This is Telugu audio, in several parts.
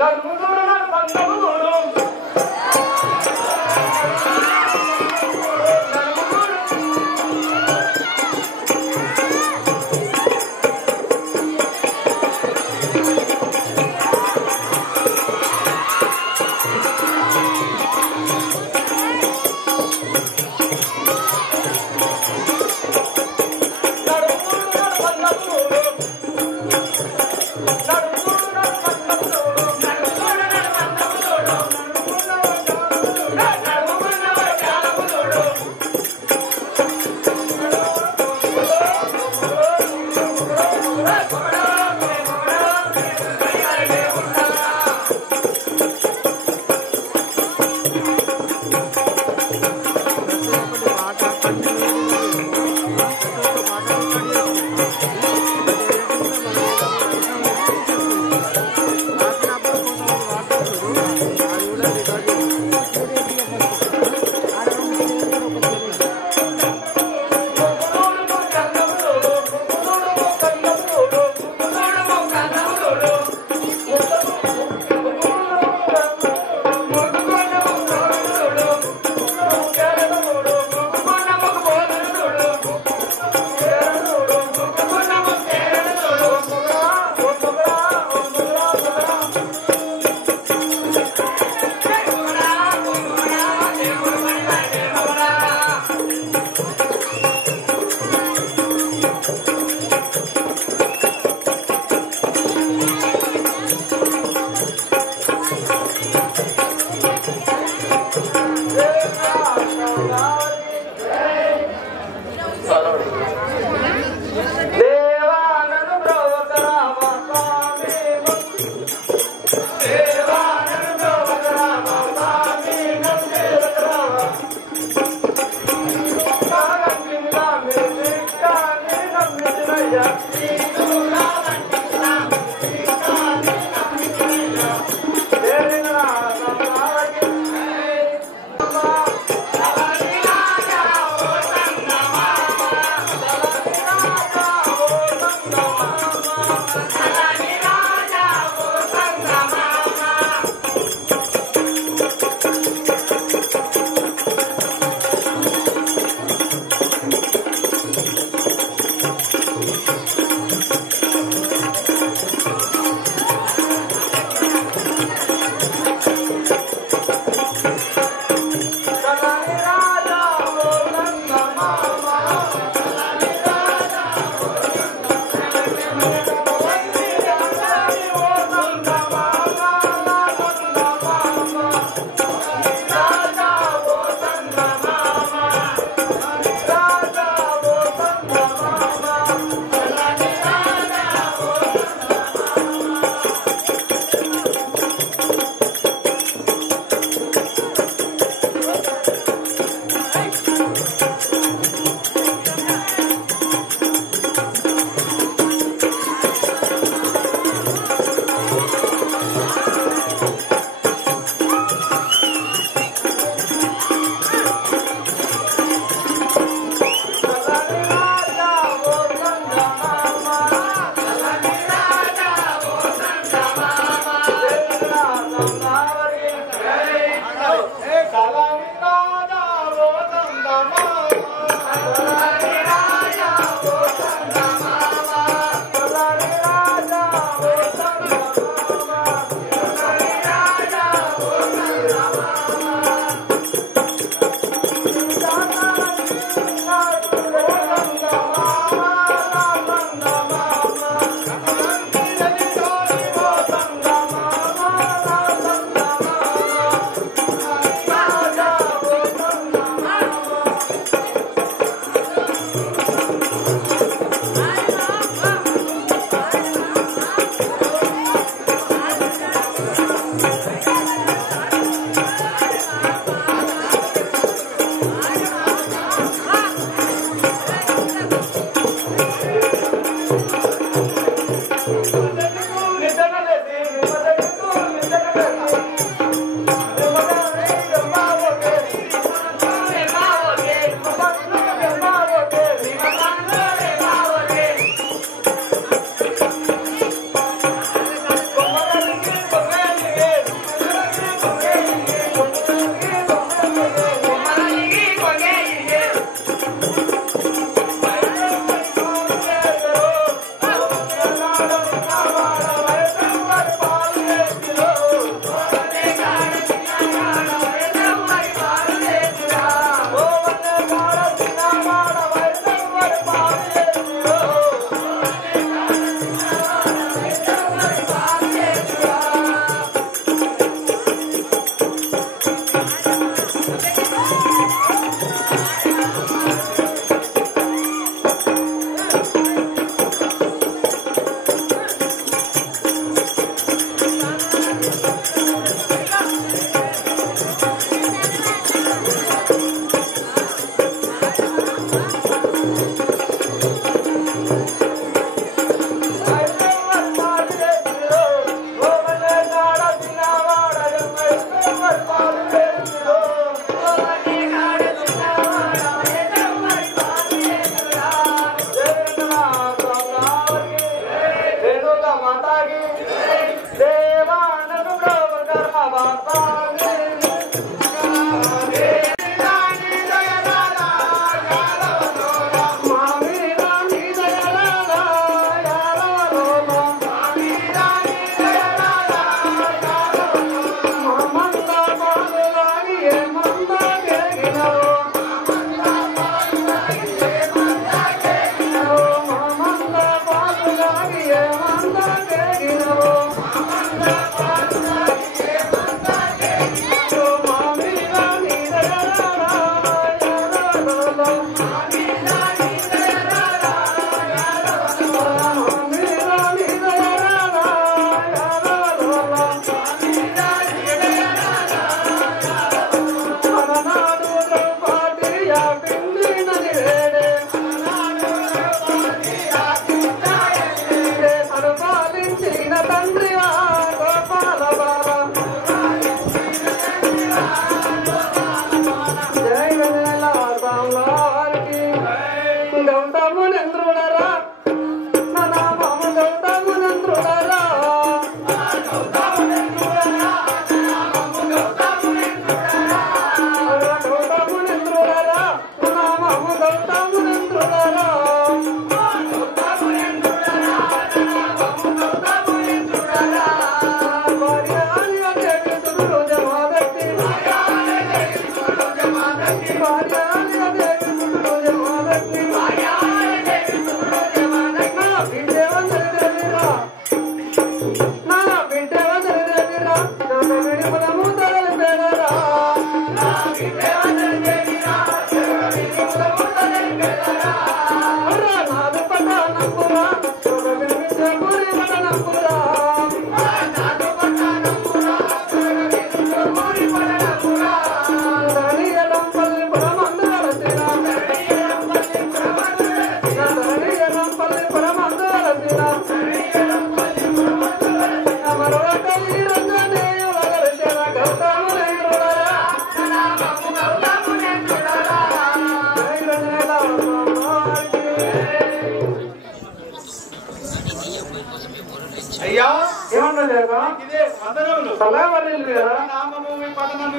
నడుము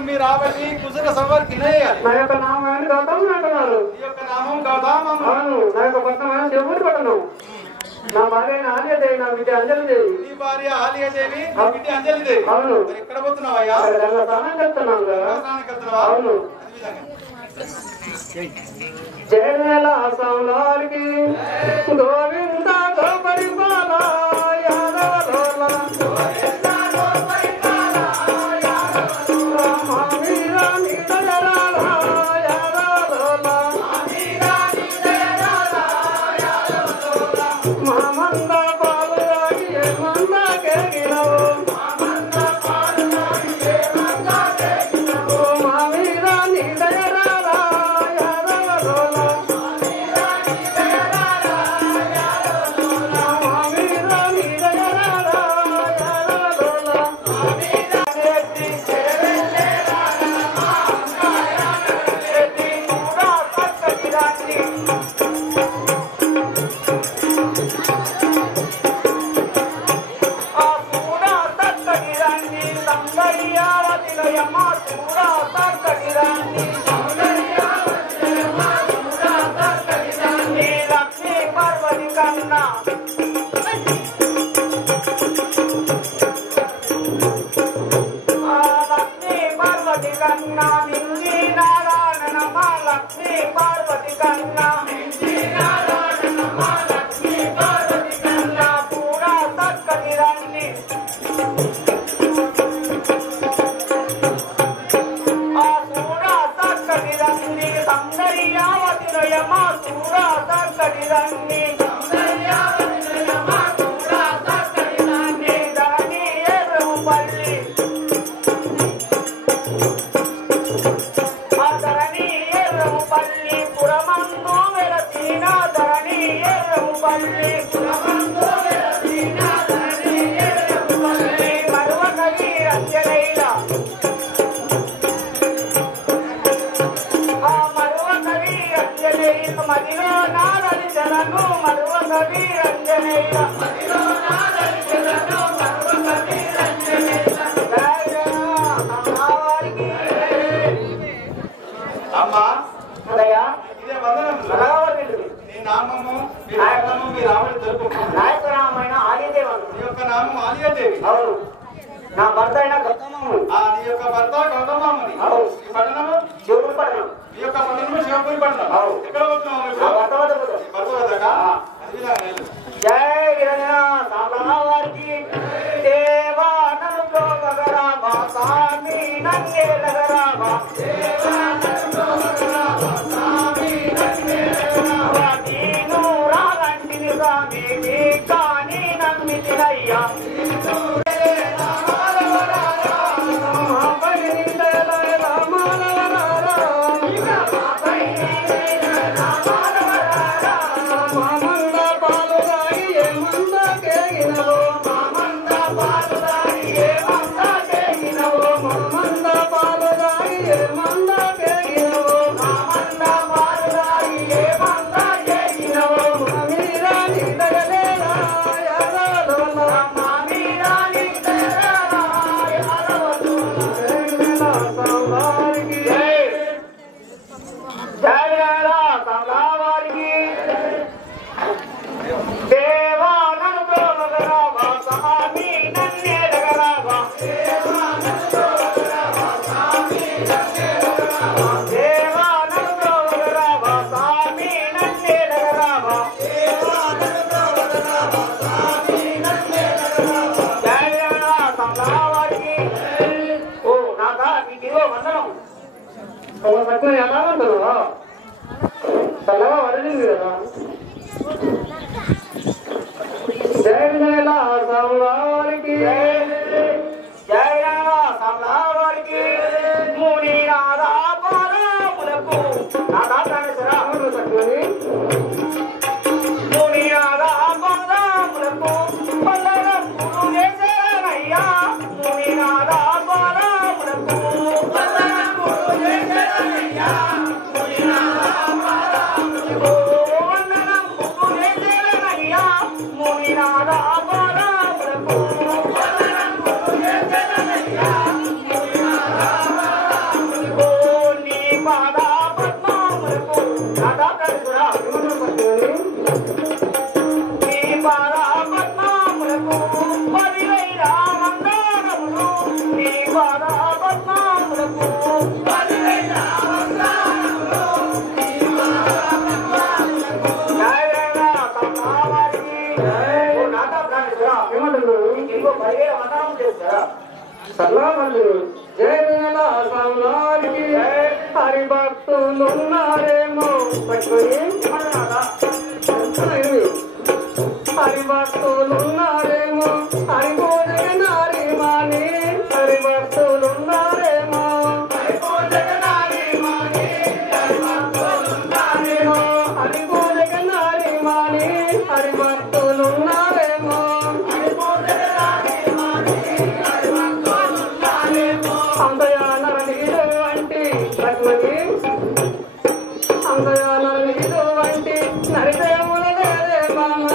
మీరు రాబట్టి కుసుర సవారికి నా యొక్క నామాన్ని గౌతమ్ అంటున్నారు. ఈ యొక్క నామం గౌతమ్ అవును. నా యొక్క పట్టణమైన శివుడి పట్టణం. నా భార్య ఆలియాదేవి, నా బిడ్డ అంజలిదేవి. నీ భార్య ఆలియాదేవి, నా బిడ్డ అంజలిదేవి. అవును. ఎక్కడ పోతున్నావయ్యా? స్నానానికి వెళ్తున్నాను కదా. అవును. జయల సంలారికి గోవింద గోపరిపాల యాదవలోల గోవింద గోపరిపాల యాదవలోల మామీర నిదయరాల యాదవలోల మామీర నిదయరాల యాదవలోల మామంద పాలురాగి మంద కేగినవు మామంద పాలురాగి మంద కేగినవు మామీర నిదయరాల నా భర్త అయిన గౌతమము. నీ యొక్క భర్త గౌతమముని. పట్టణము శివపురి పట్టణం. నీ యొక్క పట్టణము శివపురి పట్టణం. ఎక్కడ జై వారికి దేవానను గోగరామా స్వామి నంగే లగరామా నీను రాగంటిని స్వామి నీ కానీ నమ్మితినయ్యా Murina da సలామలు జయల సలారికి హరి భక్తులున్నారేమో పట్టుకొని హరి భక్తులున్నారేమో హరి పూజక నారి మాని హరి భక్తులున్నారేమో హరి పూజక నారి మాని హరి భక్తులున్నారేమో హరి పూజక నారి మాని హరి భక్తులున్నారేమో హరి పూజక నారి మాని హరి భక్తులున్నారేమో అంతయానరనిగిరు వంటి లక్ష్మణి అంతయానరనిగిరు వంటి నరితయముల లేదే బామ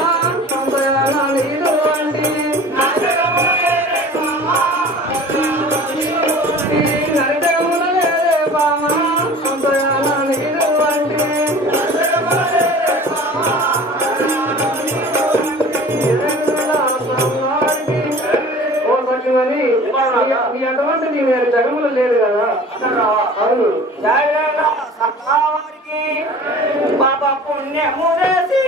అంతయానరనిగిరు వంటి నరితయముల లేదే బామ నరితయముల లేదే బామ అంతయానరనిగిరు వంటి నరితయముల లేదే బామ ఓ సత్యమని నీ అటువంటి నీ జగములు లేదు కదా అవును పాప పుణ్యము చేసి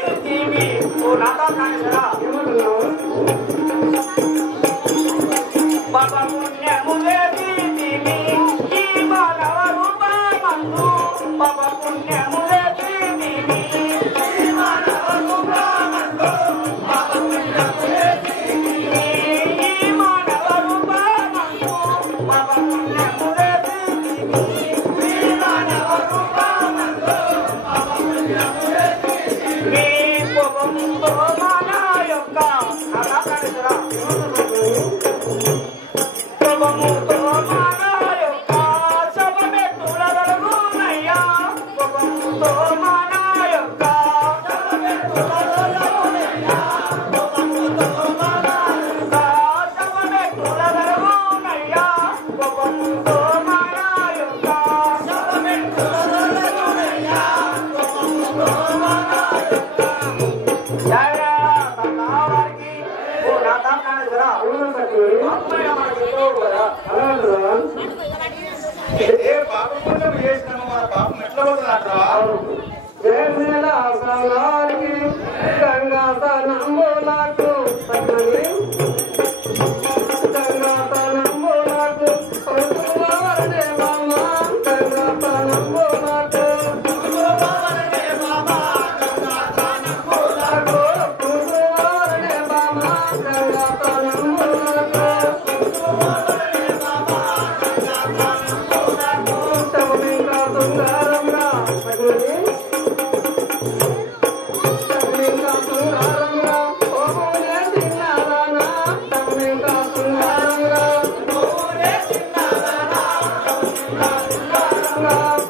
ఏమంటున్నావు పాప పుణ్యము చేసి ఈ మానవ రూపమందు పాప పుణ్యము చేసి ఈ మానవ రూపమందు పాప పుణ్యము చేసి ఈ మానవ రూపమందు పాప పుణ్యము చేసి ఈ మానవ రూపమందు పాప పుణ్యము చేసి మీ కోపంతో మన యొక్క నరకనిరా కోపముతో మన యొక్క శబమెట్టులగలుగునయ్యా కోపముతో మన యొక్క శబమెట్టులగలుగునయ్యా కోపముతో మన యొక్క శబమెట్టులగలుగునయ్యా కోపముతో మన యొక్క శబమెట్టులగలుగునయ్యా కోపముతో మన యొక్క జయ సన్నావారికి ఓ నాథ కానిరా అవును సత్యమని అమ్మాయి మనకి ఎదురు కదా అలా అంటున్నా ఏ పాపం పుణ్యం చేసినామో మన పాపం ఎట్లా పోతుందంటావా? జయల సలారికి గంగా తనంబులకు సత్యమని గంగా తనంబులకు పరుపువరనే బామ గంగా తనంబులకు పరుపువరనే బామ గంగా తనంబులకు పరుపువరనే బామ గంగా తనంబులకు పరుపువరనే బామ గంగా తనంబులకు శబమింకా తుంగారంగా సత్యమని శబమింకా తుంగారంగా ఓహోనే తిన్నారానా శబమింకా తుంగారంగా ఓహోనే తిన్నారానా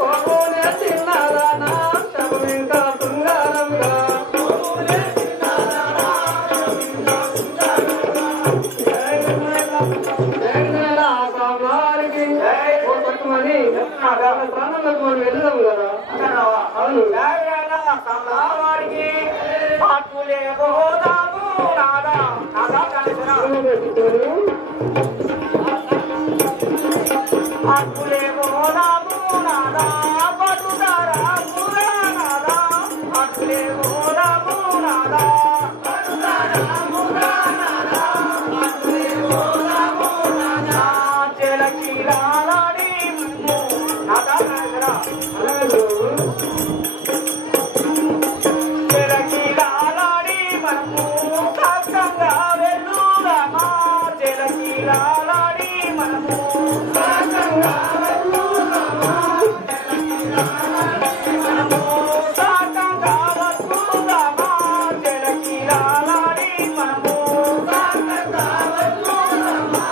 ఓహోనే తిన్నారానా శబమింకా తుంగారంగా ఓహోనే తిన్నారానా జయల సలారికి ఓ సత్యమని ప్రాణంలోకి మనం వెళ్దాం కదా అవును వారికి అటులే పోదాము నాదా నాదా కలిసిన అటులే పోదాము నాదా పట్టుదారా మురా నాదా అటులే పోదాము నాదా పట్టుదారా మురా నాదా అటులే పోదాము నాదా చెలకిలాడి నాదా కలిసిన చెలకిలాడి మనము సత్యంగా వెళ్దామా చెలకిలాడి మనము సత్యంగా వెళ్దామా మనము సత్యంగా వస్తుందామా చెలకిలాడి మనము సత్యంగా వెళ్దామా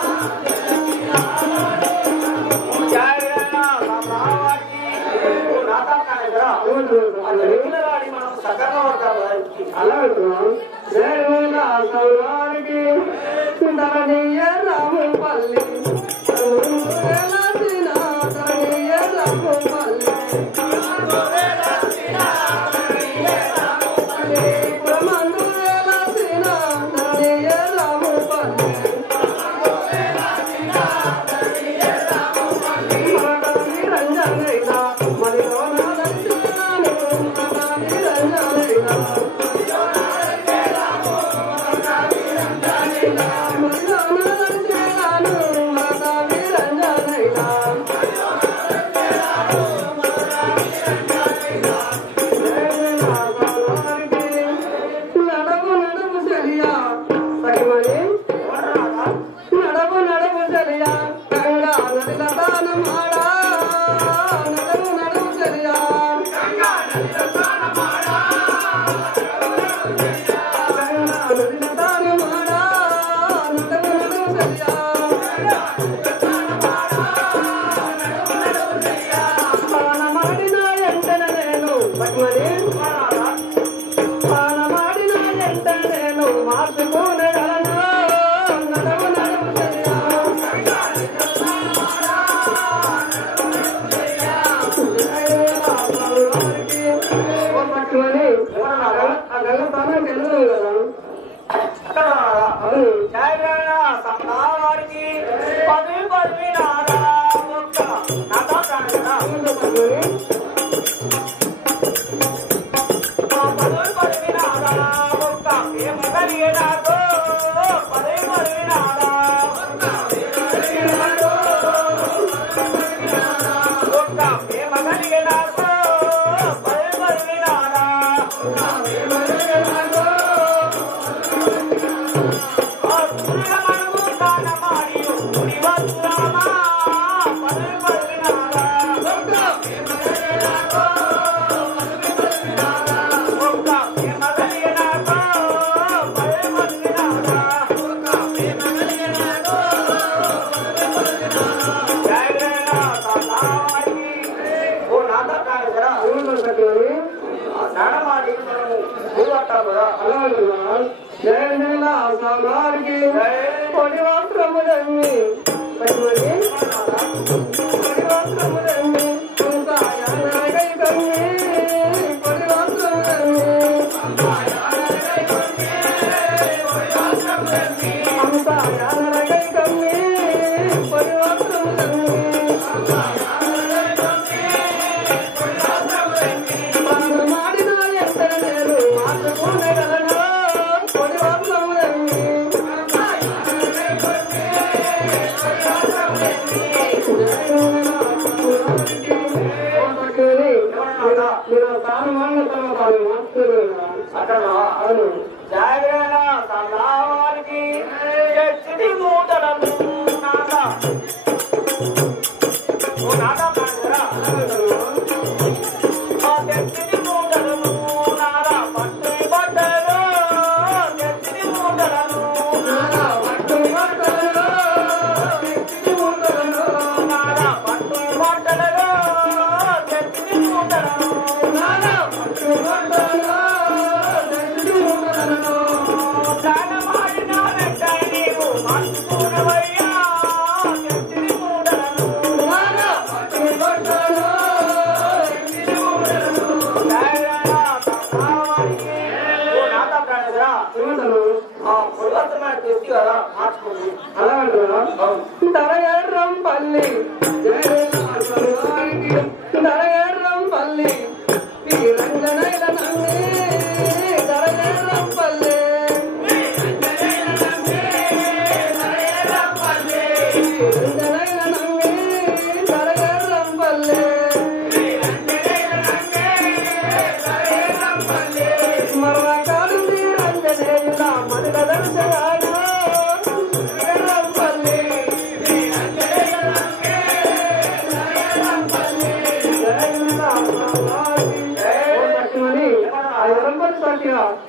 జయ రామావారికి నాదా కానిరా రెగ్యులర్ మనం సగంగా ఉంటాం అలా అంటున్నాం జయల సలారికి ధరణీయ రాముపల్లి వెలసిన ధరణీయ రాముపల్లి బ్రహ్మండు వెలసిన ధరణీయ రాముపల్లి మరణి రంజనైన మరిలోన దర్శనాను మరణి రంజనైన మరిలోన దర్శనాను గంగా నదిల తానమాడా నడుము నడుము చెరియా గంగా నదిల తానమాడా నదిల తానమాడా నడుము నడుము చెరియా పానమాడిన ఎంటనే నేను పద్మని పానమాడిన ఎంటనే నేను మార్చుకోనగలను నడుము నడుము చెరియా పట్టుమని ఆ గంగ తానే తెలుగు కదా అవును వారికి పది పది నాదా నాదా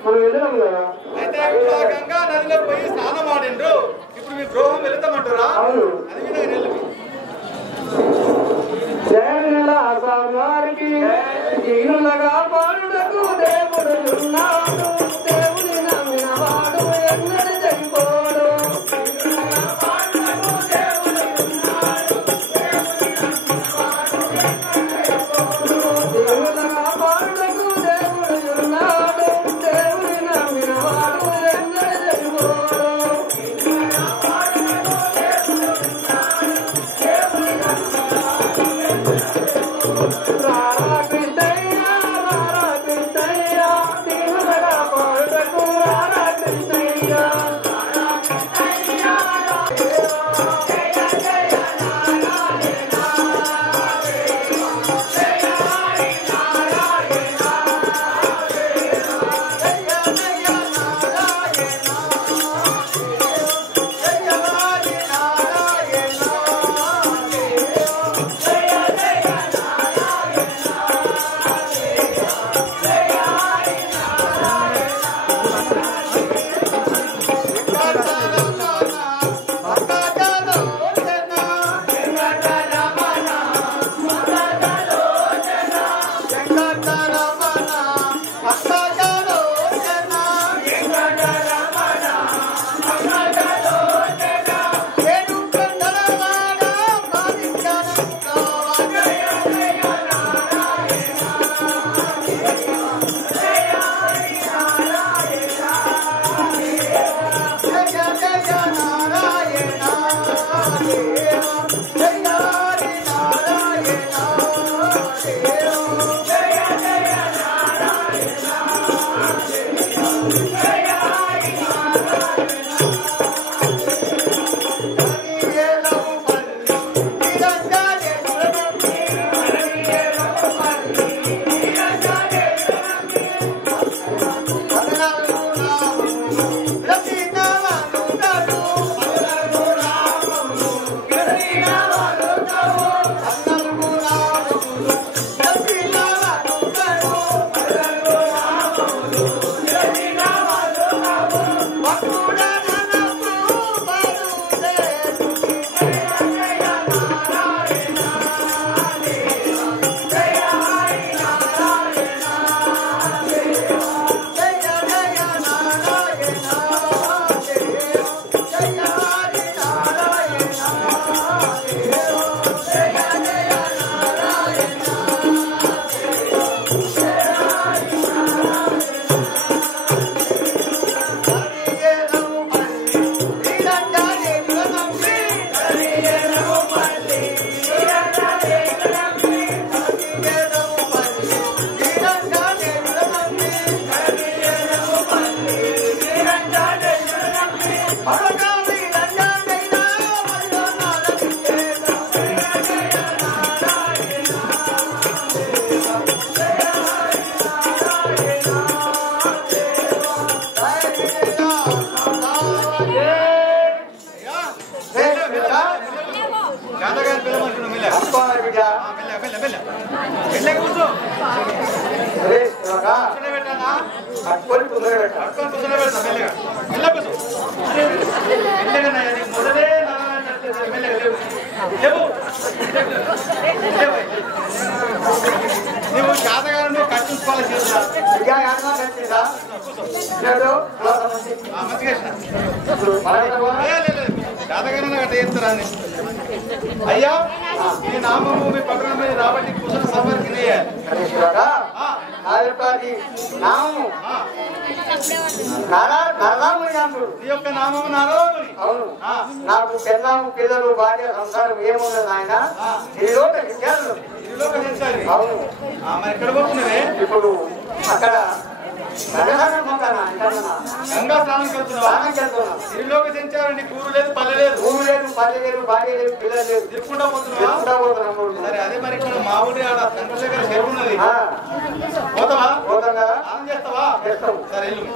మనం ఎదురం కదా అయితే గంగా నదిలో పోయి స్నానం ఆడిండ్రు. ఇప్పుడు మీ గృహం వెళతామంటారా? అవును అది విధంగా జయల అసమారికి దీనులగా పాడుటకు దేవుడు ఉన్నాడు. దేవుని నమ్మిన వాడు ఎన్నడూ చనిపోడు. దీనులగా పాడుటకు దేవుడు ఉన్నాడు. దేవుని నమ్మిన వాడు ఎన్నడూ చనిపోడు. నువ్వు జాతకాలను కట్టించుకోవాలి జాతకాలను కట్ట చేస్తారా అయ్యా మీ నామము మీ పట్టణం మీద రాబట్టి కుశల సభకి నామము నీ యొక్క నామము నారాయణుని. అవును, నాకు పెళ్ళాము పిల్లలు భార్య సంసారం ఏమున్నది ఆయన అవును. మరి ఎక్కడ పోతున్నావే? ఇప్పుడు అక్కడ గంగా స్నానం వెళ్తున్నావా? ఇరులోక సంచారం నీకు ఊరు లేదు పల్లె లేదు, ఊరు లేదు పల్లె లేదు భార్య లేదు పిల్లలు లేదు, తిరుక్కుంటా పోతున్నావా? సరే అదే మరి ఇక్కడ మా ఊరి ఆడ తండ్రి దగ్గర చెరువు ఉన్నది, పోతావా? పోతాం కదా, స్నానం చేస్తావా? చేస్తాం. సరే వెళ్ళు.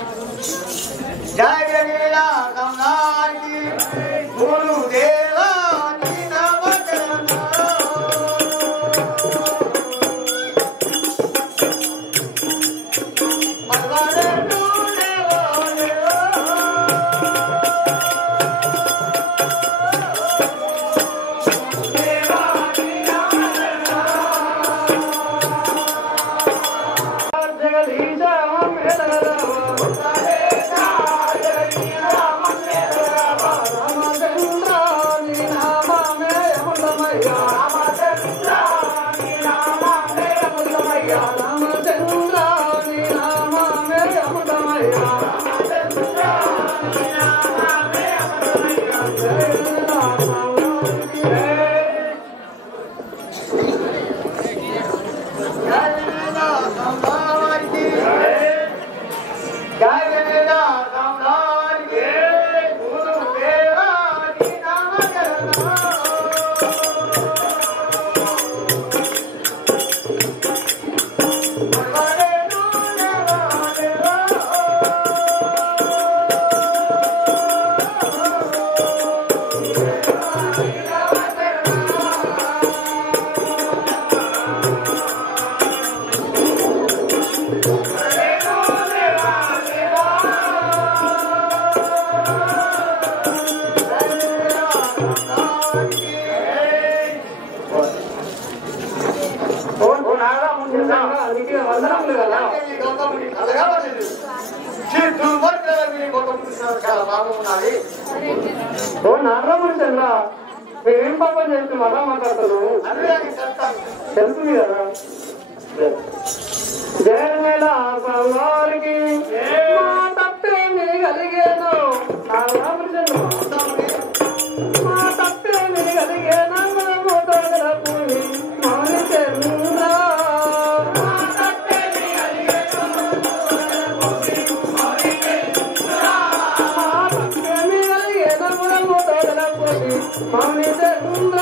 మేమేం పాపం చేస్తే మళ్ళా మాట్లాడుతున్నాము తెలుస్తుంది కదా. జయమేళ వారికి మా తప్పేమి కలిగేను, మా తప్పేమి కలిగేనా మనము తొలగలపోయి మౌని చెరువురా. మౌని చంద్ర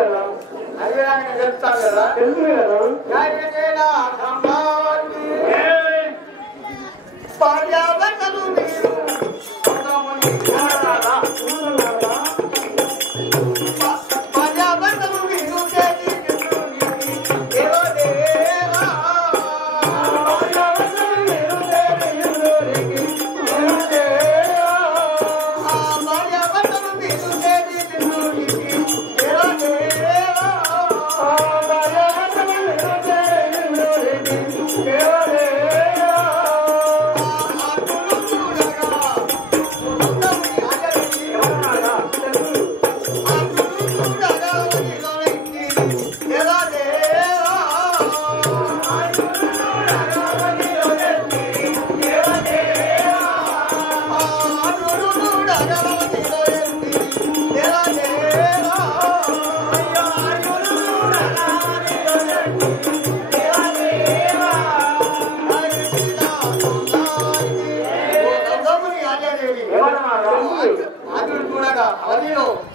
కదా అడిగాక చెప్తాను కదా తెలుసు కదా న్యాయమేనా సంభావానికి పర్యావరణలు మీరు పర్యావరణలు మీరు చేసి దేవదేవా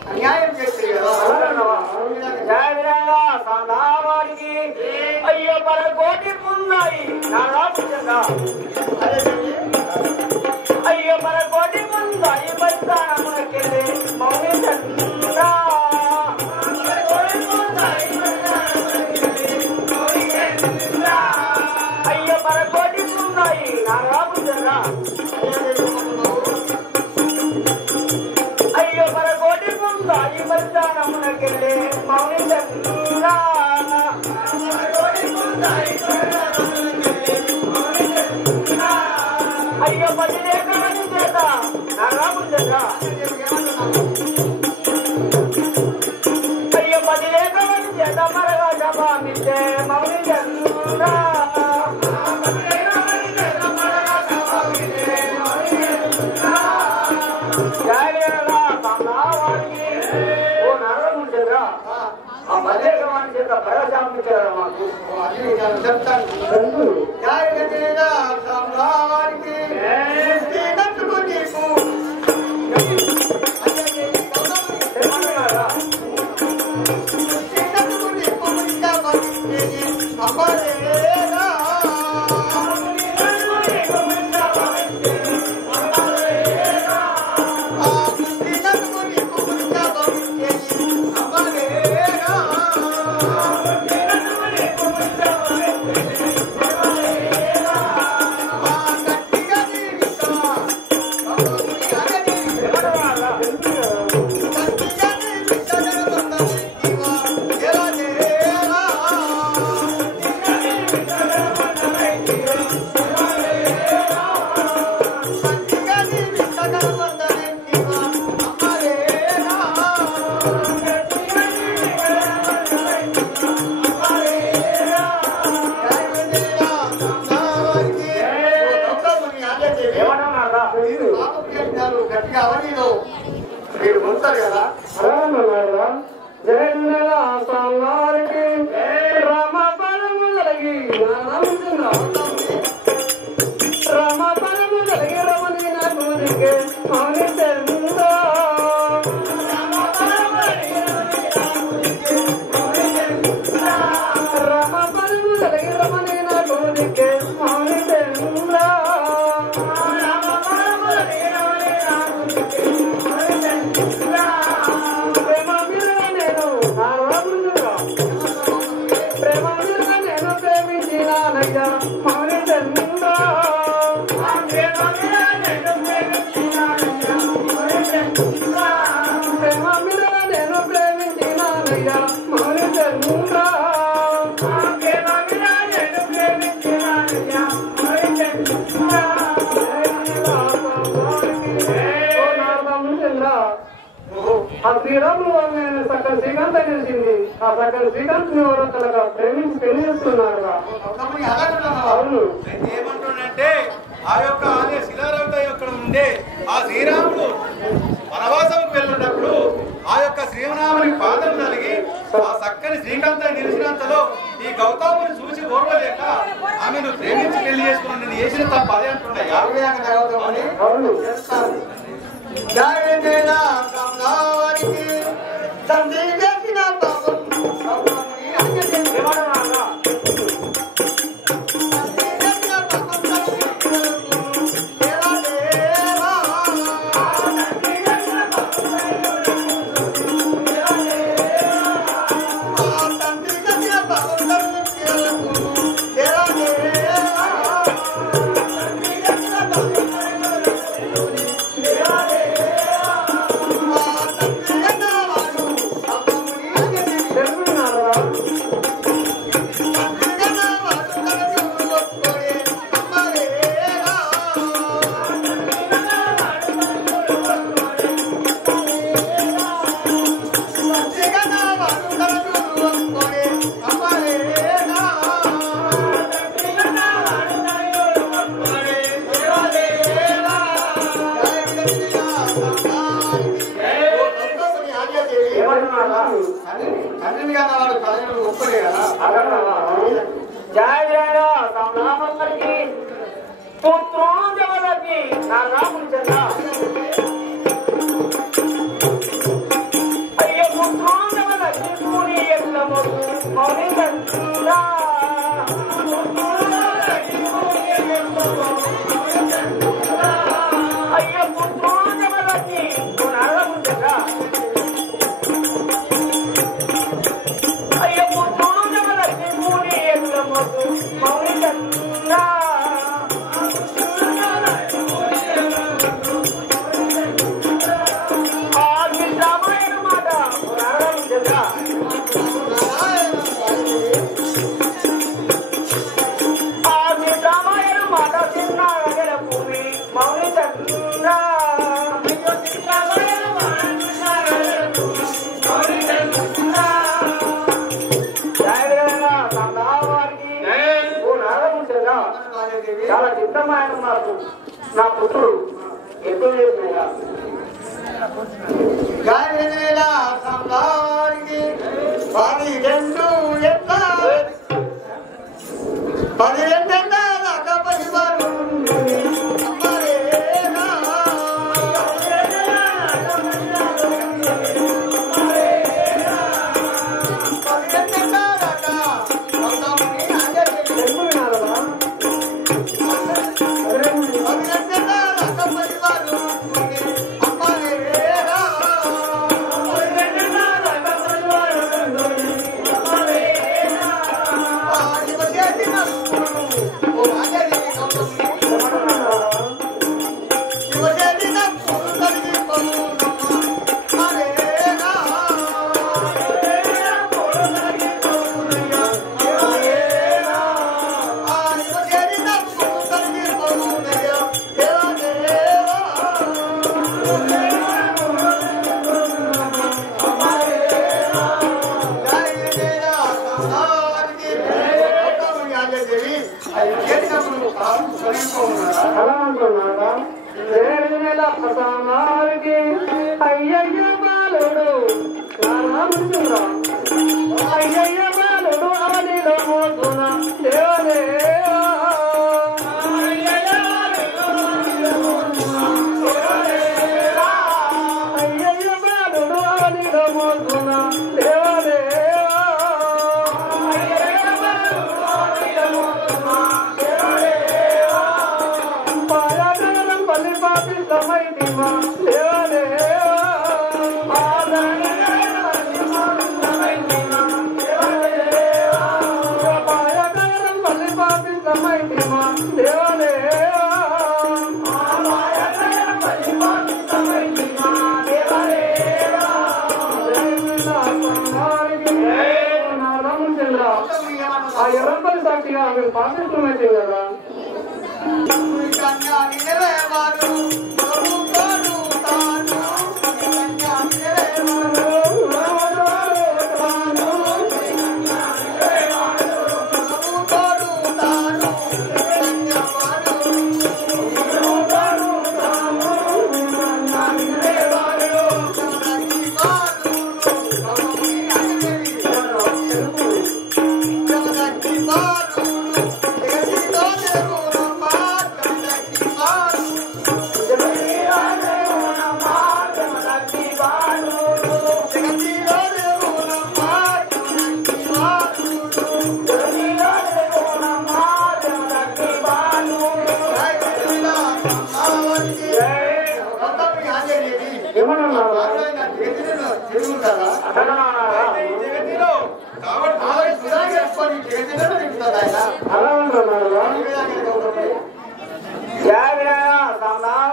అన్యాయం చేస్తే అయ్యో మన కోటి ముందాయి నా రాకుండా అయ్యో మన కోటి ముందాయి బస్తానమునకెళ్ళి మౌనించండా అయ్యో మన కోటి ముందాయి నా రాకుండా అయ్యో మన కోటి ముందాయి బస్తానమునకెళ్ళి మౌనించండా అయ్యో పది లేక చేత నా రాకుండా అయ్యో పది లేక చేత మరగా జపామిస్తే మౌని జన్ముడా జాగ్రత్తగా సన్నావాడికి ఓ నరముండరా ఆ మలేకవాణి చేత పరశామించారా మాకు చెప్తాను న్యాయమేనా సంభావానికి గట్టిగా అవనీలో మీరు ఉంటారు కదా రామ పరము కలిగి రమణి నా గురికి మౌని చంద్ర రామ పరము కలిగి రమణి నా గురికి మౌని చంద్ర ఆ శ్రీరాములు సకల శ్రీకాంత్ తెలిసింది ఆ సకల శ్రీకాంత్ ఎవరొకరుగా ప్రేమించి పెళ్లి చేస్తున్నారు అవును ఏమంటుండంటే ఆ యొక్క ఆలయ శిలారవిత యొక్క ఉండే ఆ శ్రీరాముడు వనవాసంకు వెళ్ళినప్పుడు ఆ యొక్క శ్రీరాముని పాదం నలిగి ఆ చక్కని శ్రీకాంత నిలిచినంతలో ఈ గౌతముని చూసి ఓర్వలేక ఆమెను ప్రేమించి పెళ్లి చేసుకుని నేను చేసిన తప్ప అదే అంటున్నాయా అవును తండ్రి చేసిన పాపం చాలా చిత్తమైన మాకు నా పుత్రుడు ఎక్కువ చేసినాయా అయ్యయ్య బాలుడు అయ్యయ్య బాలుడు అవనిలో మోసున దేవదేవా అయ్యయ్య బాలుడు అవనిలో మోసున దేవదేవా పాయగరం పల్లి పాపి సమయమా ఆ ఎర్రంపల్లి సాక్షిగా మేము పాటిస్తున్నాయి కదా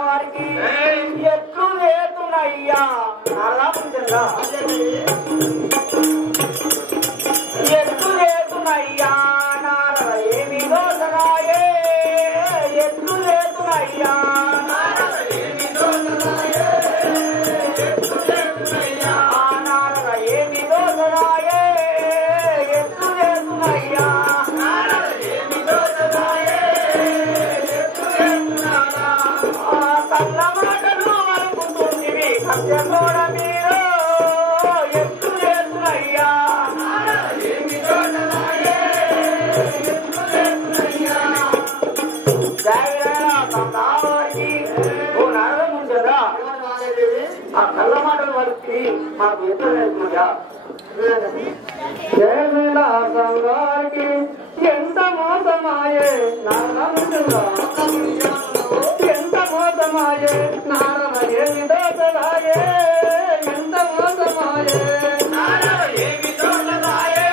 వారికి ఎట్లు లేతున్నాయ్యా అలా మాకు ఎట్లా జయవిలాసం గారికి ఎంత మోసమాయే నారదుడా ఎంత మోసమాయే నారద ఏమి దోషలాయే ఎంత మోసమాయే నారద ఏమి దోషలాయే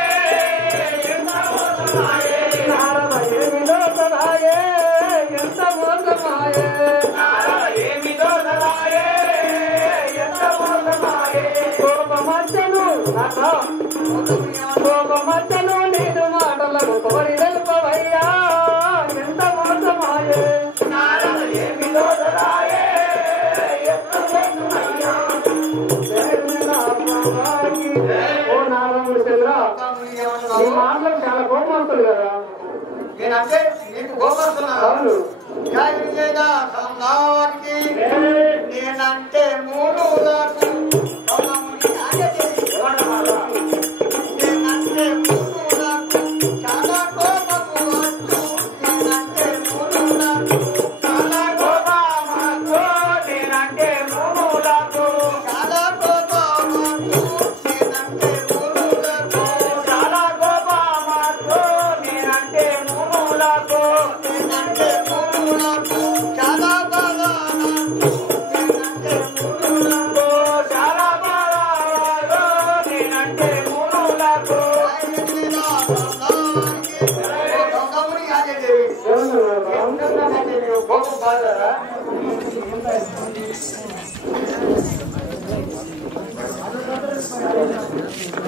ఎంత మోసమాయే నారద ఏమి దోషలాయే ఎంత మోసమాయే నారద ఏమి దోషలాయే ఎంత మోసమాయే కోపమచ్చను కోపమచ్చను నీరు మాటలకు కోరి తెలుపవయ్యా ఎంత మోసమాయే నారద ఏమి దోషలాయే ఎంత మోసమయ్యా ఓ నారదుడు చంద్ర నీ మాటలకు చాలా కోపం వస్తుంది కదా నేనంటే నీకు గోపడుతున్నాను నేనంటే మూడు నేనంటే మూడు చాలా కోపము నేనంటే మూడు చాలా కోపము నేనంటే మూడు చాలా కోపము నేనంటే మూడు చాలా కోపము నేనంటే మూడు నేనంటే మూడు చాలా బాగా నేనంటే మూడు చాలా బాగా నేనంటే మూడు కోపం బాగా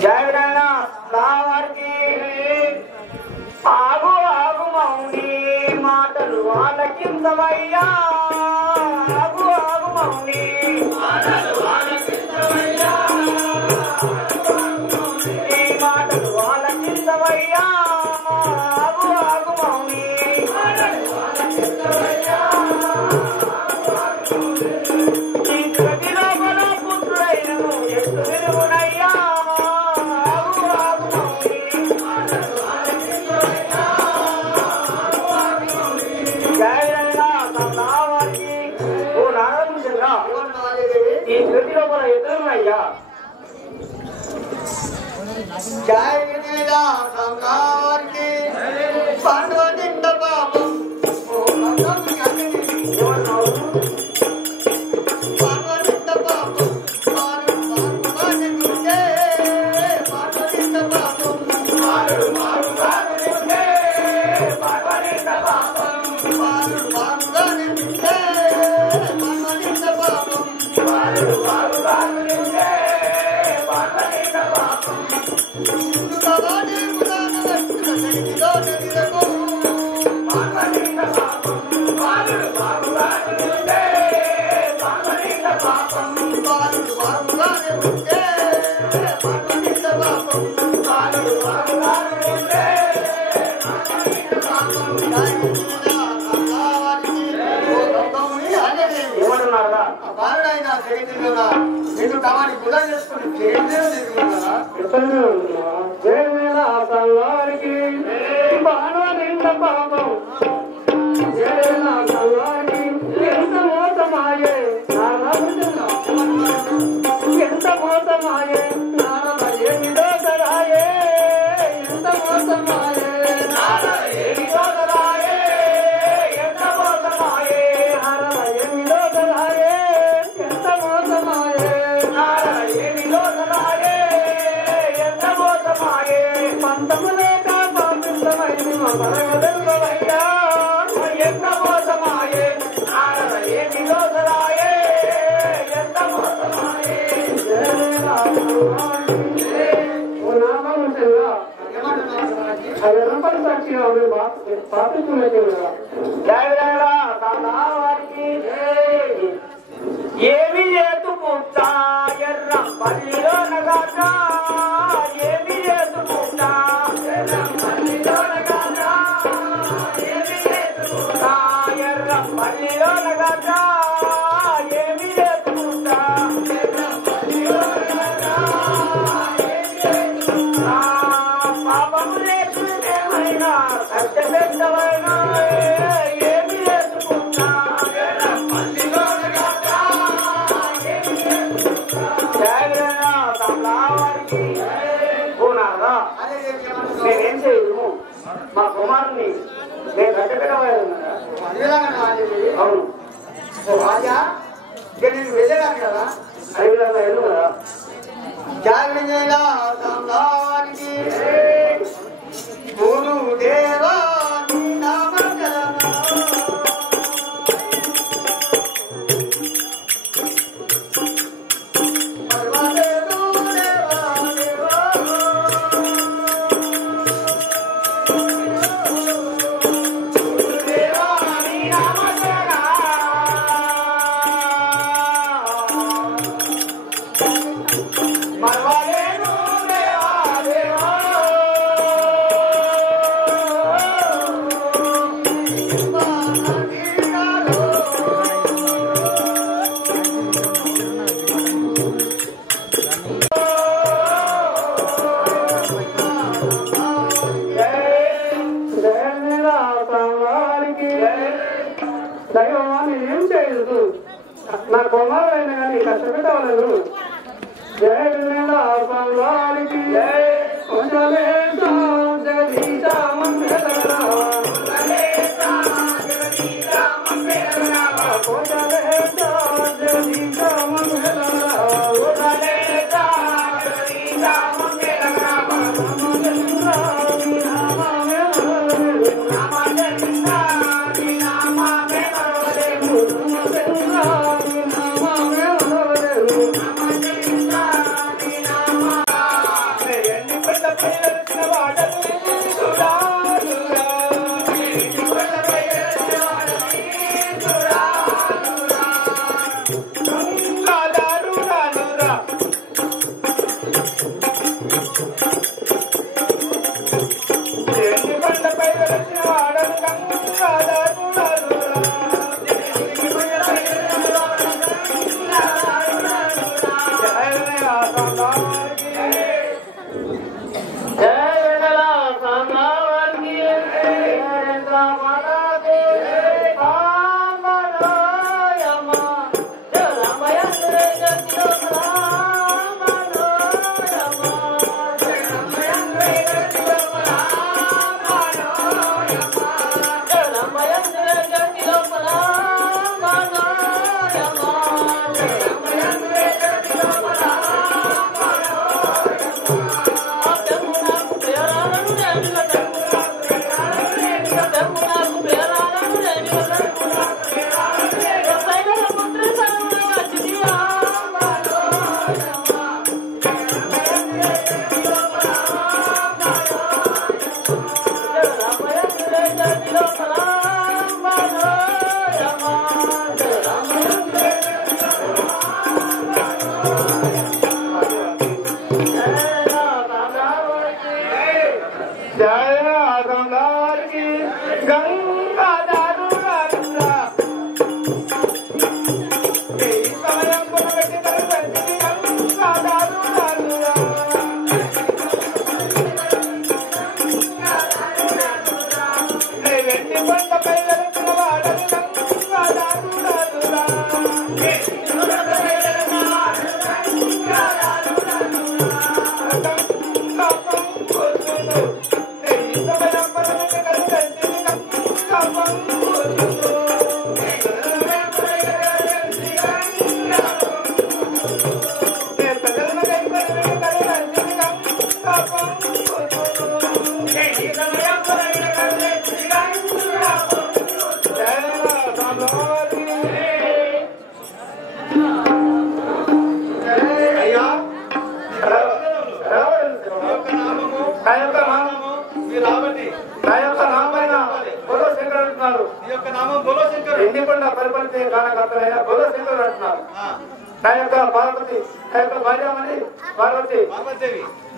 జయనా వారికి ఆగు ఆగు మౌని మాటలు ఆలకించవయ్యా ఆగు ఆగు మౌని మాటలు ఆలకించవయ్యా ఈ మాటలు ఆలకించవయ్యా ఆగు ఆగు మౌని మాటలు ఆలకించవయ్యా ఈ ప్రతిలో మన పుత్రుడైనను ఎత్తు విలువనయ్యా ఆగు ఆగు మౌని మాటలు ఆలకించవయ్యా జయనా సందావారికి ఓ నారాయణ ఈ కృతి లోపల ఎదురునయ్యా జయనా సందావారికి పాండవనింద పాపం పాండవనింద పాపం నిన్ను కావాలి గుదా చేసుకుని జయలాసంగారికి బాణనింద పాపం జయలాసంగారికి ఎంత మోసమాయే ఎంత మోసమాయే నారద ఏమి దోషరాయే ఎంత మోసమాయే నారద ఏమి దోషరాయే ఎంత మోసమాయే నారద ఏమి దోషరాయే ఎంత మోసమాయే నారద ఏమి దోషరాయే ఎంత మోసమాయే పంతములేక పాపిస్తమైంది మా పరగదల్వయ్యా ఎంత మోసమాయే నారద ఏమి దోషరాయే ఎంత మోసమాయే ఓ నామం ఉంటుందా అది రూపాయలు సాక్షి పాపిస్తున్నట్టు వారికి ఏమి చేతు పుట్టా ఎర్ర పల్లిలో నగాక ఏమి చేతు పుట్టా ఎర్ర పల్లిలో నగాక ఏమి చేతు పుట్టా ఎర్ర పల్లిలో నగాక ఏమి చేతు పుట్టా ఎర్ర పల్లిలో నగాక ఏమి చేతు పుట్టా పాపము లేకునేమైనా సత్య పెద్దవైనా ఏమి చేతు పుట్టా ఎర్ర పల్లిలో నగాక ఏమి చేతు పుట్టా నేనేం చేయను మా కుమారుని నేను కట్టబెట్టబోయాను. అవును రాజా ఇక నేను వెళ్ళేదాన్ని కదా అడిగిదాకా వెళ్ళు కదా. జాగ్రత్తకి గురు దేవా దైవాన్ని ఏం చేయదు నా కుమారుడైనా కానీ కష్టపెట్టవలేదు. జయ వారికి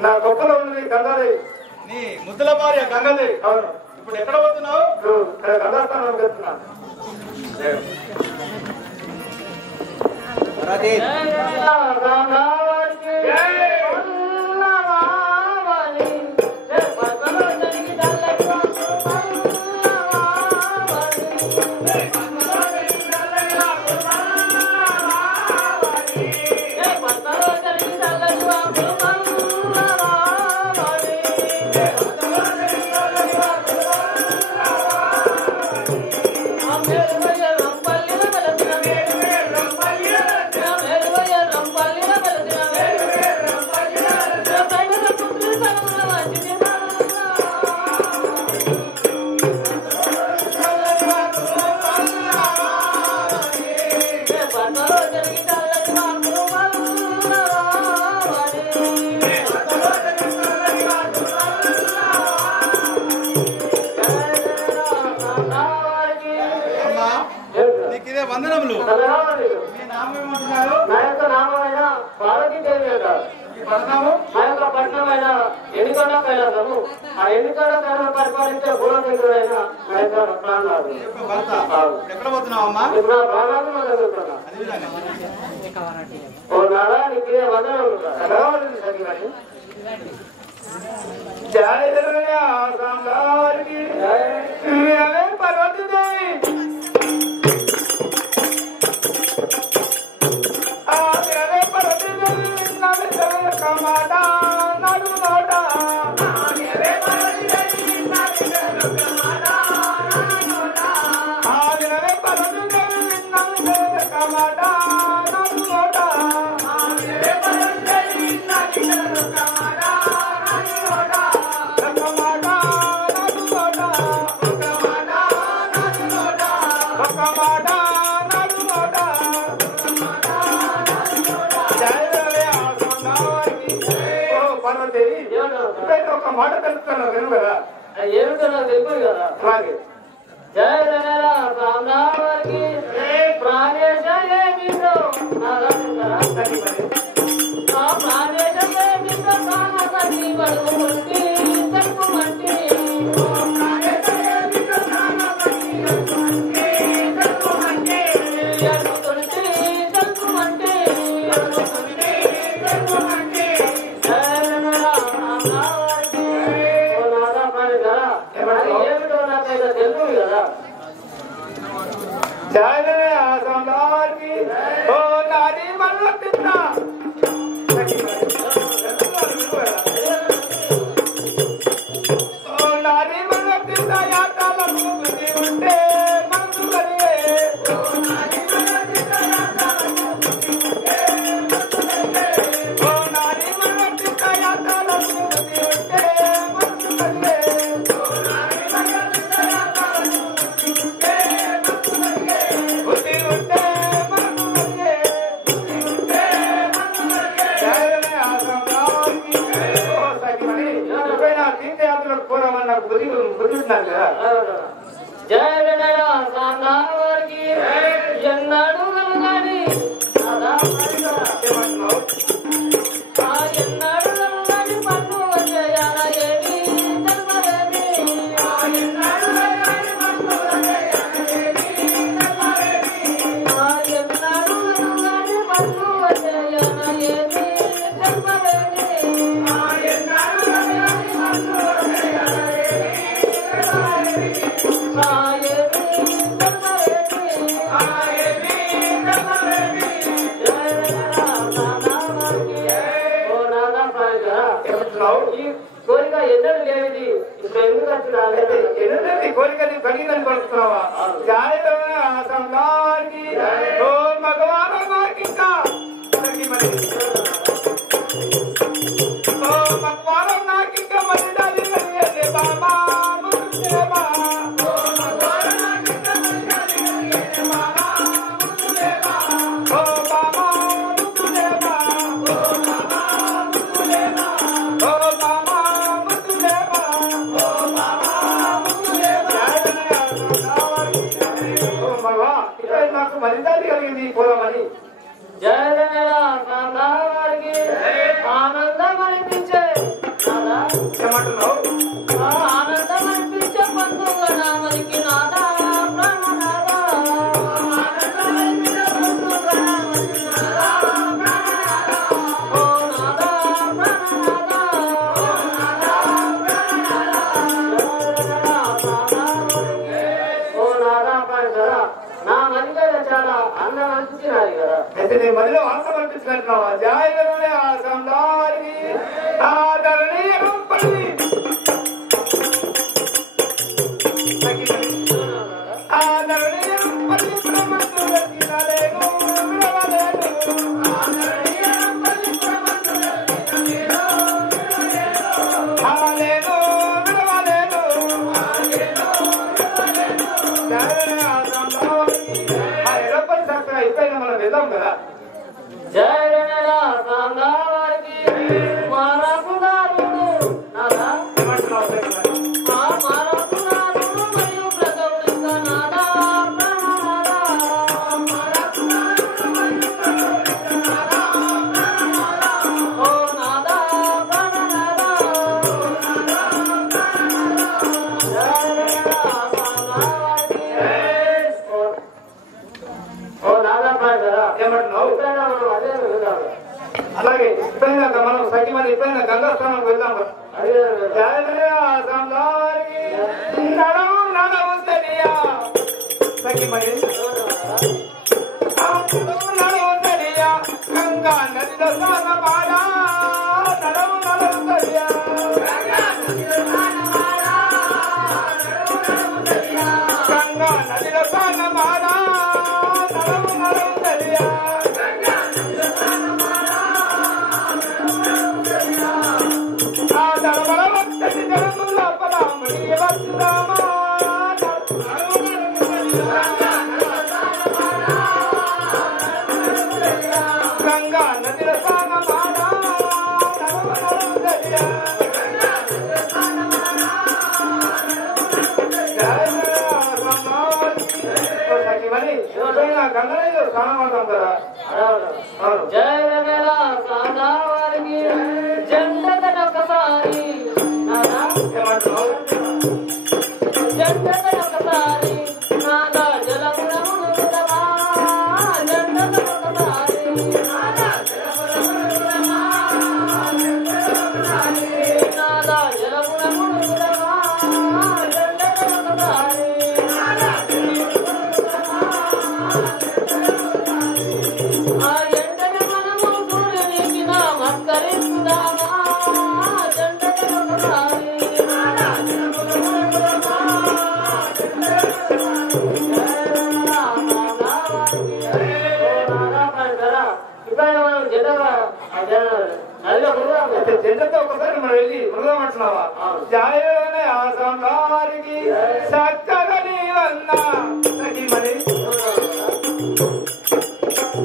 నా గొప్పలో ఉంది గంగాదేవి, నీ ముద్దుల భార్య గంగాదేవి. అవును. ఇప్పుడు ఎక్కడ పోతున్నావు? గంగాస్థానం వెళ్తున్నాను. వందనములు. మీ నామం ఏమంటున్నారు? నా యొక్క నామైన పార్వతీదేవి అంటారు. మా యొక్క పట్టణమైన ఎన్నికల కైలాసము, ఆ ఎన్నికల కైలాసం పరిపాలించే భూలోకైన నా యొక్క ప్రాణాలు. ఎక్కడ పోతున్నావమ్మా? ఇప్పుడు నా ప్రాణాలు మనం చదువుతున్నా. ఓ నాడా నీకు వందనములు. జయ పార్వతీదేవి. ఒక మాట తెలుపుతాను నేను కదా, ఏమిటో నాకు తెలియదు కదా. అలాగే జయ రామకి ప్రాణేశ కోరిక ఎన్నడూ లేనిది ఇప్పుడు ఎందుకు వచ్చింది? ఎన్నడూ కోరికని కలిగిందని పడుతున్నావా? భగవాన్ ఇంకా భగవాన్ నాకు ఇంకా మళ్ళీ బాబా నాకు మరిందాది కలిగింది పోదామని. వారికి ఆనందం అనిపించే ఏమంటున్నావు? ఆనందం అనిపించే బంధువుగా నామలికి నాదా ప్రాణనాదా నా మదిలో చాలా అందం అనిపించినది కదా. అయితే నీ మదిలో అందం అనిపించినట్టున్నావా? జాయి అలాగే ఇప్పుడైనా మనం సఖిమని ఇప్పుడైనా గంగా స్నానం వెళ్దాం. సఖిమని గంగా నదిలో స్నానమాడా నడవు నడవుతడియా గంగా నదిలో స్నానమాడా నడవు నడవుతడియా ఆ దళబల వత్తడి జలముల పదామణి వత్తురామా గంగా నదిలో స్నానమాడా నడవు నడవుతడియా సఖిమని గంగలో స్నానమాడతాం కదా. జయవేళ సాందావారికి జంటకనొకసారి జంటకనొకసారి నాదా జలమునమునుదమా జంటకనొకసారి నాదా జలమునమునుదమా నాదా జలమునమునుదమా జంటకనొకసారి ఆ ఎండన మనము సూర్యునికి నమస్కరిస్తున్నామా జంటకనొకసారి జంటతో ఒకసారి మనం వెళ్ళి మృగమంటున్నావా? జాయనే ఆసంగారికి చక్కగా నీవన్నా సఖిమని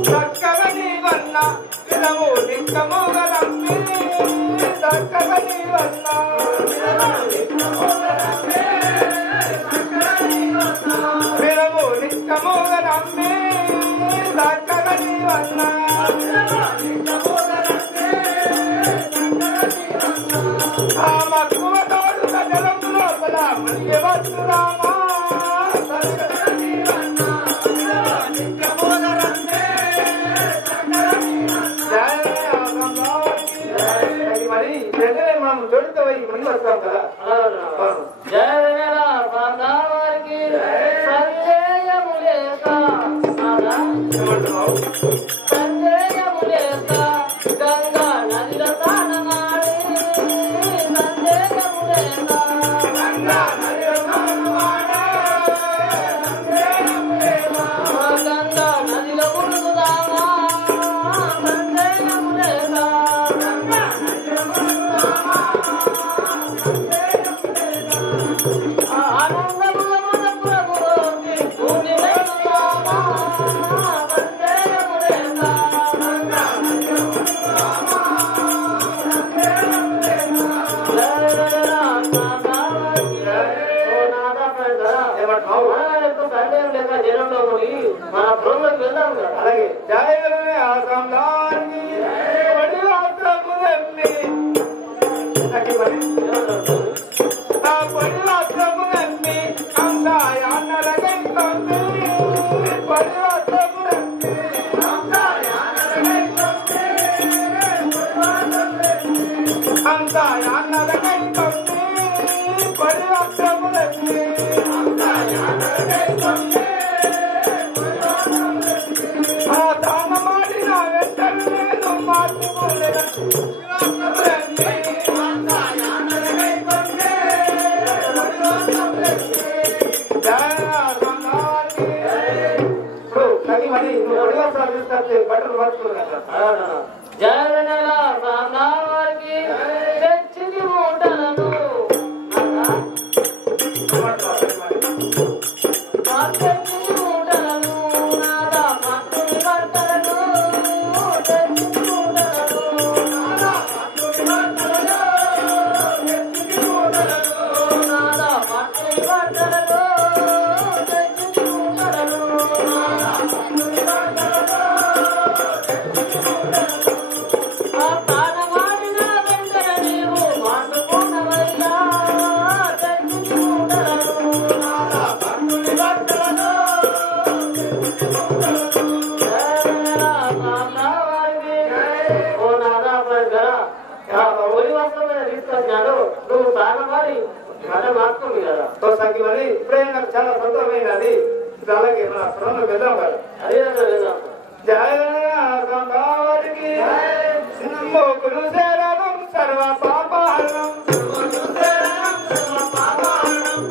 చక్కగా నీవన్నా వినము నిక్కముగా నమ్మి చక్కగా నీవన్నా వినము నిక్కముగా నమ్మి చక్కగా నీవన్నా ఆ మక్కువ తోడు జలం లోపల మనిగి వత్తురామా మరి వెంటనే మనం జోడితో పోయి ముందు వస్తాం కదా. జయవేళ సాందావారికి సంజయము లేక సంజయము లేక గంగా నదిలో స్నానమాడి సంజయము లేక గంగా నదిలో మునుగుదామా సంజయము లేక ఆనందముల మనపురములోకి భూమి వెళ్తామా సంజయము లేక జనంలో పోయి మన ప్రోగ్రాంకి వెళ్దాం కదా. అలాగే జాయనే ఆసంగారికి వడి వాత్రము నమ్మి సఖిమని ఆ వడి వాత్రము నమ్మి అంగాయాన్నలగై తమ్మి వడి వాత్రము నమ్మి అంగాయాన్నలగై తమ్మి వడి వాత్రము నమ్మి ఆ దాన ಮಾಡಿನ వెంటనే మార్చుకోలేదా జయవేళ సాందావారికి తెచ్చింది మూటలను తెచ్చింది మూటలను నాదా మట్టుని బట్టలను తెచ్చింది మూటలను నాదా మట్టుని బట్టలను తెచ్చింది మూటలను నాదా మట్టుని బట్టలను తెచ్చింది మూటలను నాదా మట్టుని బట్టలను ఆ ప్రాణమాడిన వెంటనే నీవు మాటుకున్నవయ్యా తెచ్చింది మూటలను మాట మార్చుకుంది కదా సఖి మరి ఇప్పుడే నాకు చాలా సంతోషమైనది అలాగే మన పురంలో వెళ్దాం కదా అదే వెళ్దాం జయకి నమ్మోకులు శరణం సర్వ పాపహరణం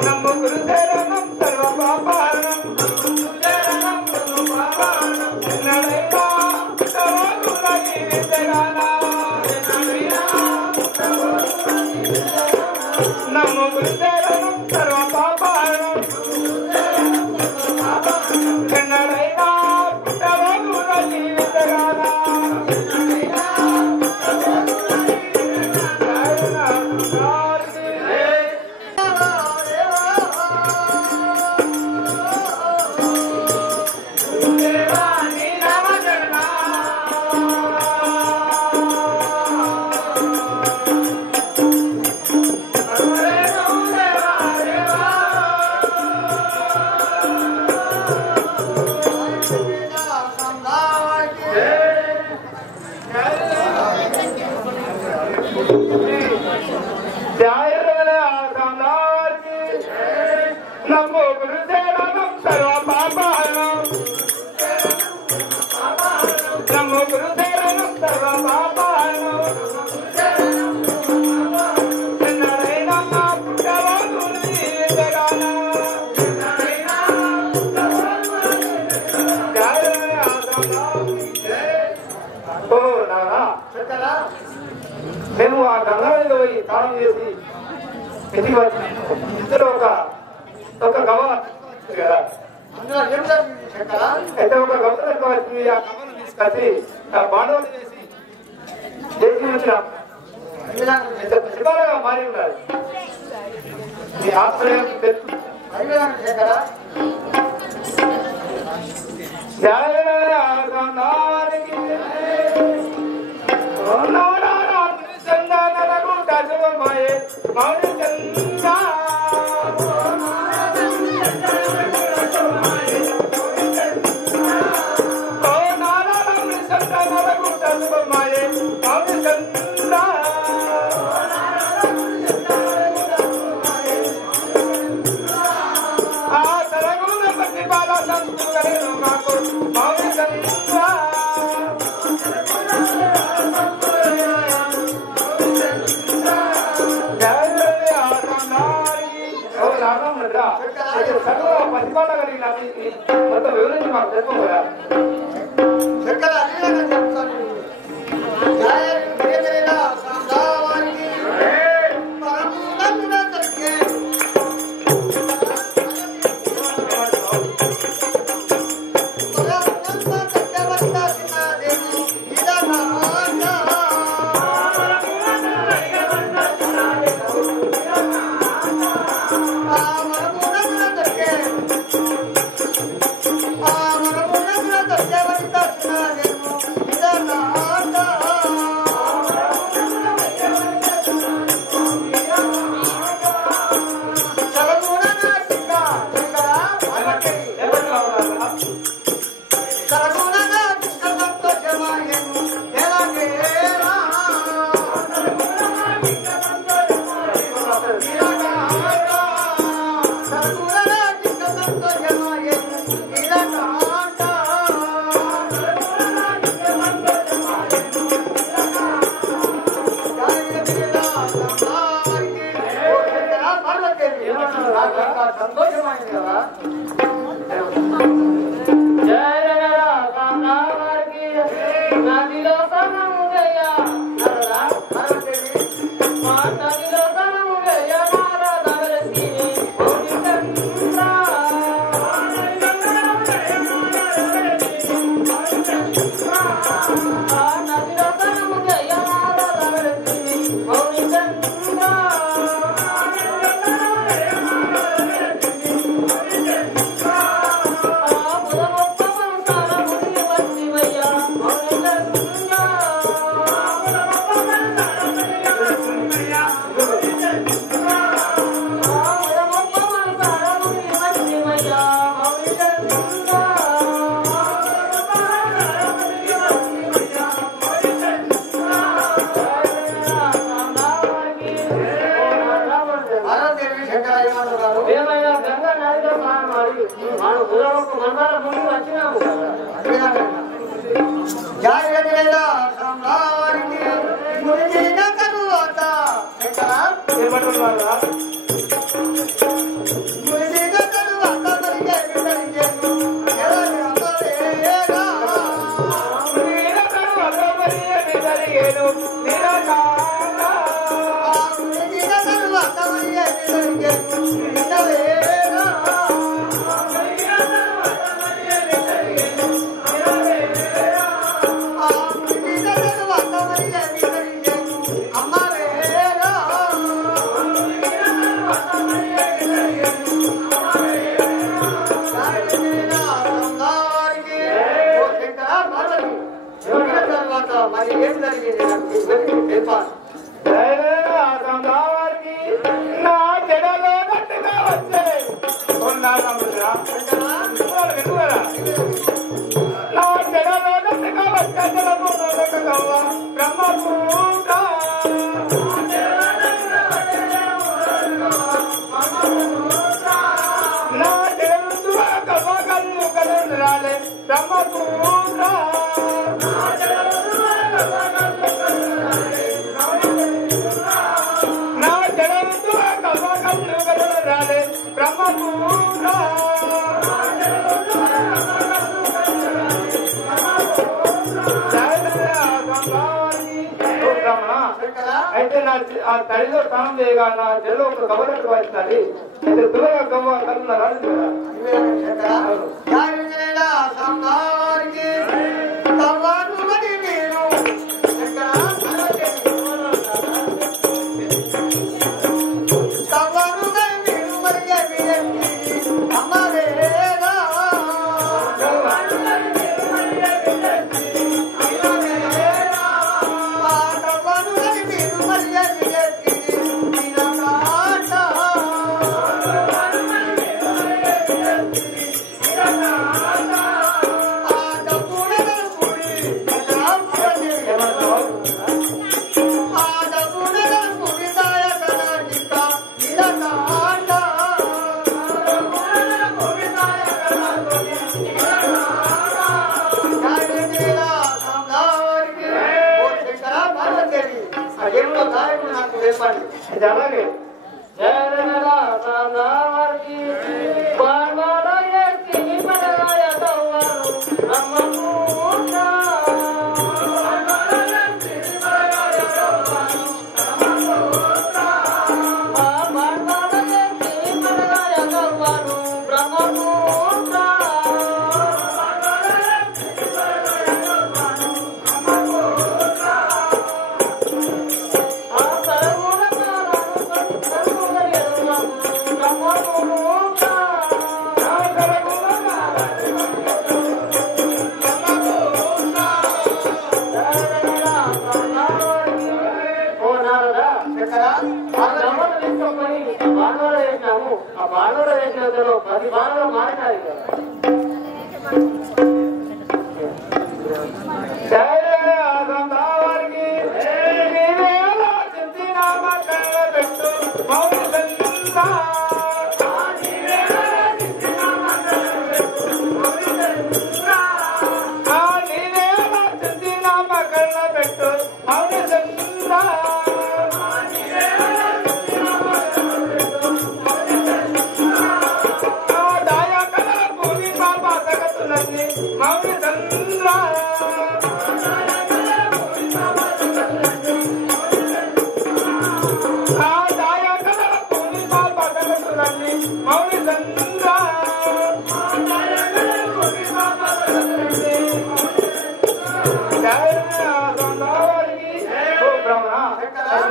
నమ్మోకులు శరణం సర్వ పాపహరణం నమ్మోకులు శరణం సర్వ పాపహరణం మేము ఆ గంగాలో పోయి స్నానం చేసి ఇంటికి వచ్చి ఇద్దరు ఒక గవ కదా అయితే ఒక గవ వచ్చి ఆ గవను తీసుకొచ్చి ఆ బాండవలు చేసి వచ్చిన శివాలుగా మారి ఉండాలి ఈ ఆశ్రయం పసిపాట కలిగిన మొత్తం వివరించి మాకు చెప్పబోయా సంతోషమైంది కదా Thank you. అయితే ఆ తల్లిలో స్నానం చేయగా నా చెల్లి ఒక కబలకు వాయిస్తుంది అయితే దురగా కవ్వ కలుగున రాదు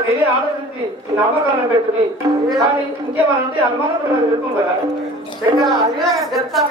అలాగే ఆలోచించి నమ్మకాలను పెట్టుకుని కానీ ఇంకేమన్నా అనుమానం పెట్టుకోం కదా చెప్తాం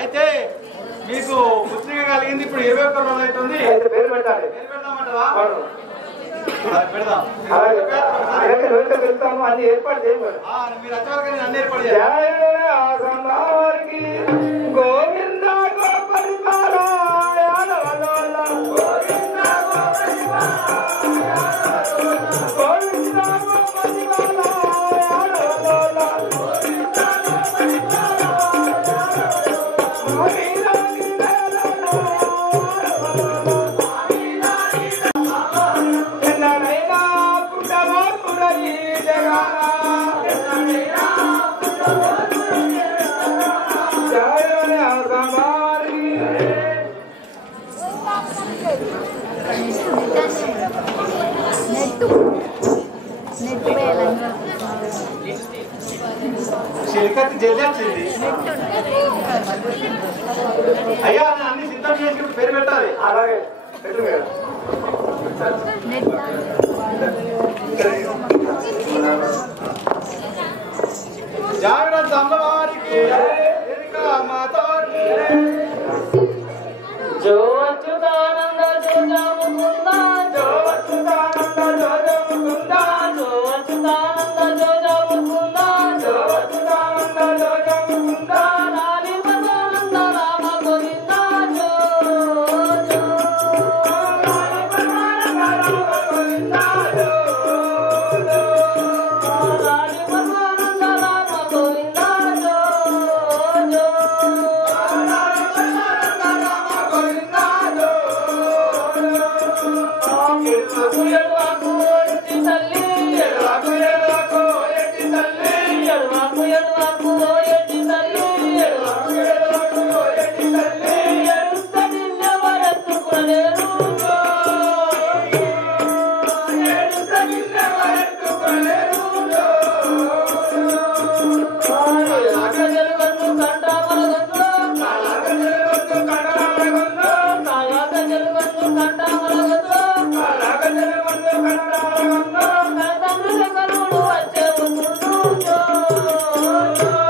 అయితే మీకు పుత్రిక కలిగింది ఇప్పుడు 21 రోజులు అవుతుంది. పేరు పెట్టాలి. పేరు పెడదామంటావా? పెడదాం. వెళ్తాము అన్ని ఏర్పాటు చేయండి. మీరు వచ్చేవారు కానీ అన్ని ఏర్పాటు చేయాలి. గోవింద గోపరిపాల చిలకత్తి జల్లి వచ్చింది. అయ్యా అన్ని సిద్ధం చేసి పేరు పెట్టాలి. అలాగే పెట్టు మేడం. జాగ్రత్త అమ్మవారికి మాతో जो अच्युतानंद जो मुकुंदा जो अच्युतानंद जो मुकुंदा जो अच्युतानंद जो मुकुंदा जो अच्युतानंद जो मुकुंदा लाली परमानंद राम गोविंदा जो जो लाली परमानंद राम गोविंदा जो जो लाली परमानंद राम गोविंदा जो जो जो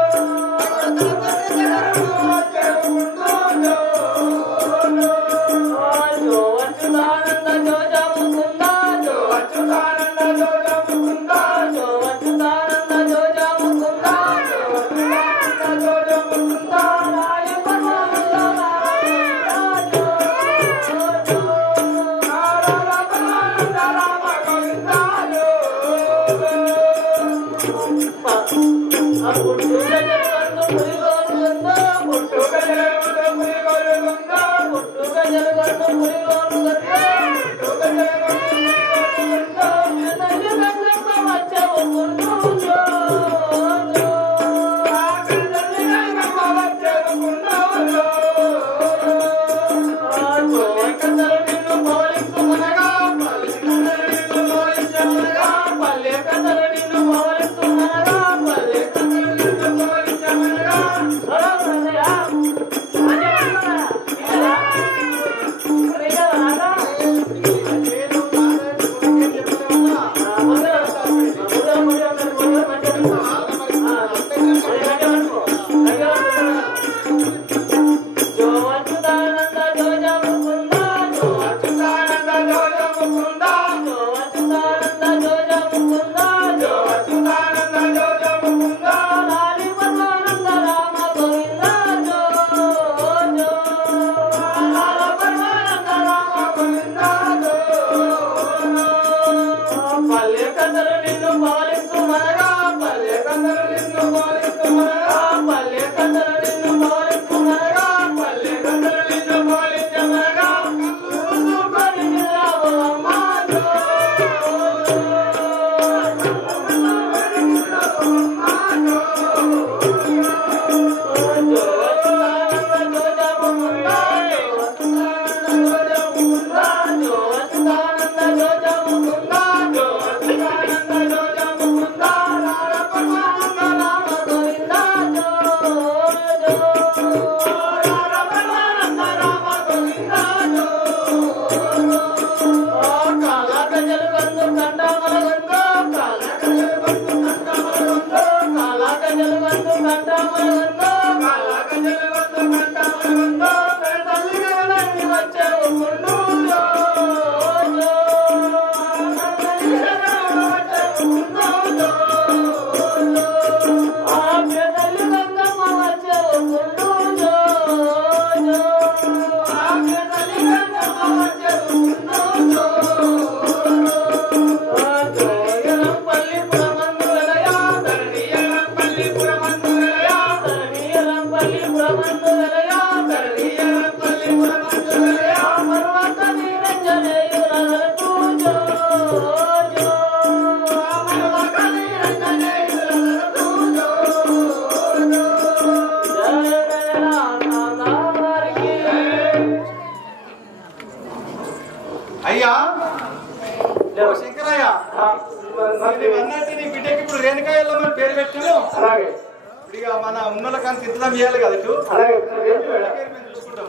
అయ్యా శంకరయ్య అన్నట్టు నీ బిడ్డకి ఇప్పుడు రేణుకా ఎల్లమ్మని పేరు పెట్టాను. ఇప్పుడు ఇక మన ఉన్నల కానీ సిద్ధం చేయాలి కదా ఇటు చూసుకుంటాం.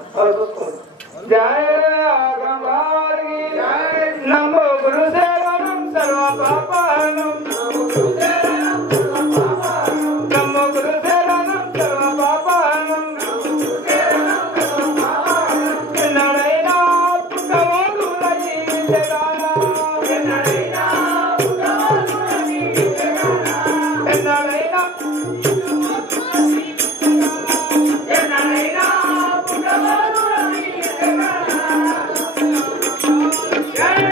నమో గురుదేవనం సర్వ పాపానం నమో గురుదేవనం సర్వ పాపానం ఎన్నడైనా పుట్టవోగుల జీవితగాన ఎన్నడైనా